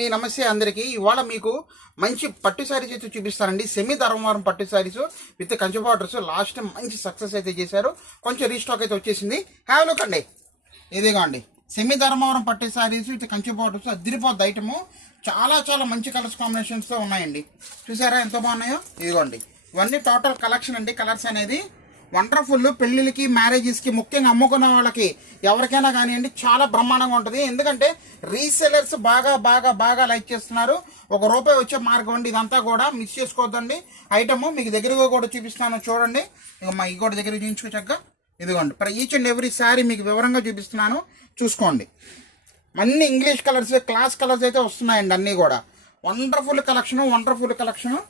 అండి, నమస్తే అందరికీ. ఇవాళ మీకు మంచి పట్టు శారీస్ అయితే చూపిస్తానండి. సెమీ ధర్మవరం పట్టు saris with Kanchi borders. Last time మంచి సక్సెస్ అయితే చేశారు. కొంచెం రీస్టాక్ అయితే వచ్చేసింది. హ్యావ్ లుక్ అండి. ఇదిగో అండి సెమీ ధర్మవరం పట్టు శారీస్ విత్ కంచి బార్డర్స్. అదిరిపోద్ది ఐటము. చాలా చాలా మంచి కలర్స్ కాంబినేషన్స్తో ఉన్నాయండి. చూసారా ఎంత బాగున్నాయో. ఇదిగోండి ఇవన్నీ టోటల్ కలెక్షన్ అండి. కలర్స్ అనేది వండర్ఫుల్. పెళ్ళిళ్ళకి, మ్యారేజెస్కి, ముఖ్యంగా అమ్ముకున్న వాళ్ళకి ఎవరికైనా కానివ్వండి చాలా బ్రహ్మాండంగా ఉంటుంది. ఎందుకంటే రీసెలర్స్ బాగా బాగా బాగా లైక్ చేస్తున్నారు. ₹1 వచ్చే మార్గం అండి. ఇదంతా కూడా మిస్ చేసుకోవద్దండి. ఐటమ్ మీకు దగ్గరగా కూడా చూపిస్తాను చూడండి. ఇక మా ఈ కూడా దగ్గర చూపించుకోచక్క. ఇదిగోండి ఈచ్ అండ్ ఎవ్రీ శారీ మీకు వివరంగా చూపిస్తున్నాను, చూసుకోండి. అన్ని ఇంగ్లీష్ కలర్స్, క్లాస్ కలర్స్ అయితే వస్తున్నాయండి. అన్నీ కూడా వండర్ఫుల్ కలెక్షను.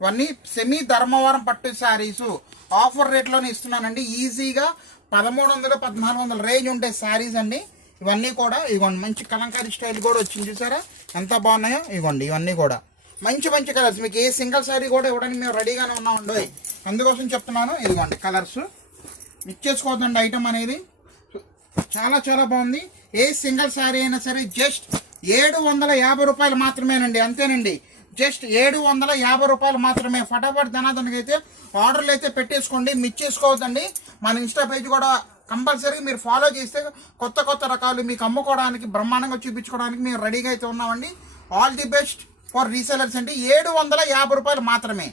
ఇవన్నీ సెమీ ధర్మవరం పట్టు శారీసు ఆఫర్ రేట్లోనే ఇస్తున్నానండి. ఈజీగా 1300-1400 రేంజ్ ఉండే శారీస్ అండి ఇవన్నీ కూడా. ఇవ్వండి మంచి కలంకారీ స్టైల్ కూడా వచ్చింది. చూసారా ఎంత బాగున్నాయో. ఇవ్వండి ఇవన్నీ కూడా మంచి మంచి కలర్స్. మీకు ఏ సింగిల్ శారీ కూడా ఇవ్వడానికి మేము రెడీగానే ఉన్నామండి. అందుకోసం చెప్తున్నాను. ఇదిగోండి కలర్స్ మిక్స్ చేసుకోవద్దండి. ఐటమ్ అనేది చాలా చాలా బాగుంది. ఏ సింగిల్ శారీ అయినా సరే జస్ట్ ₹750 మాత్రమేనండి. అంతేనండి. జస్ట్ ₹750 మాత్రమే. ఫటాఫట్ ధనాధనకి అయితే ఆర్డర్లు అయితే పెట్టేసుకోండి. మిస్ చేసుకోవద్దండి. మన ఇన్స్టా పేజ్ కూడా కంపల్సరీ మీరు ఫాలో చేస్తే కొత్త కొత్త రకాలు మీకు అమ్ముకోవడానికి, బ్రహ్మాండంగా చూపించుకోవడానికి మేము రెడీగా అయితే ఉన్నామండి. All the best for resellers అండి. ₹750 మాత్రమే.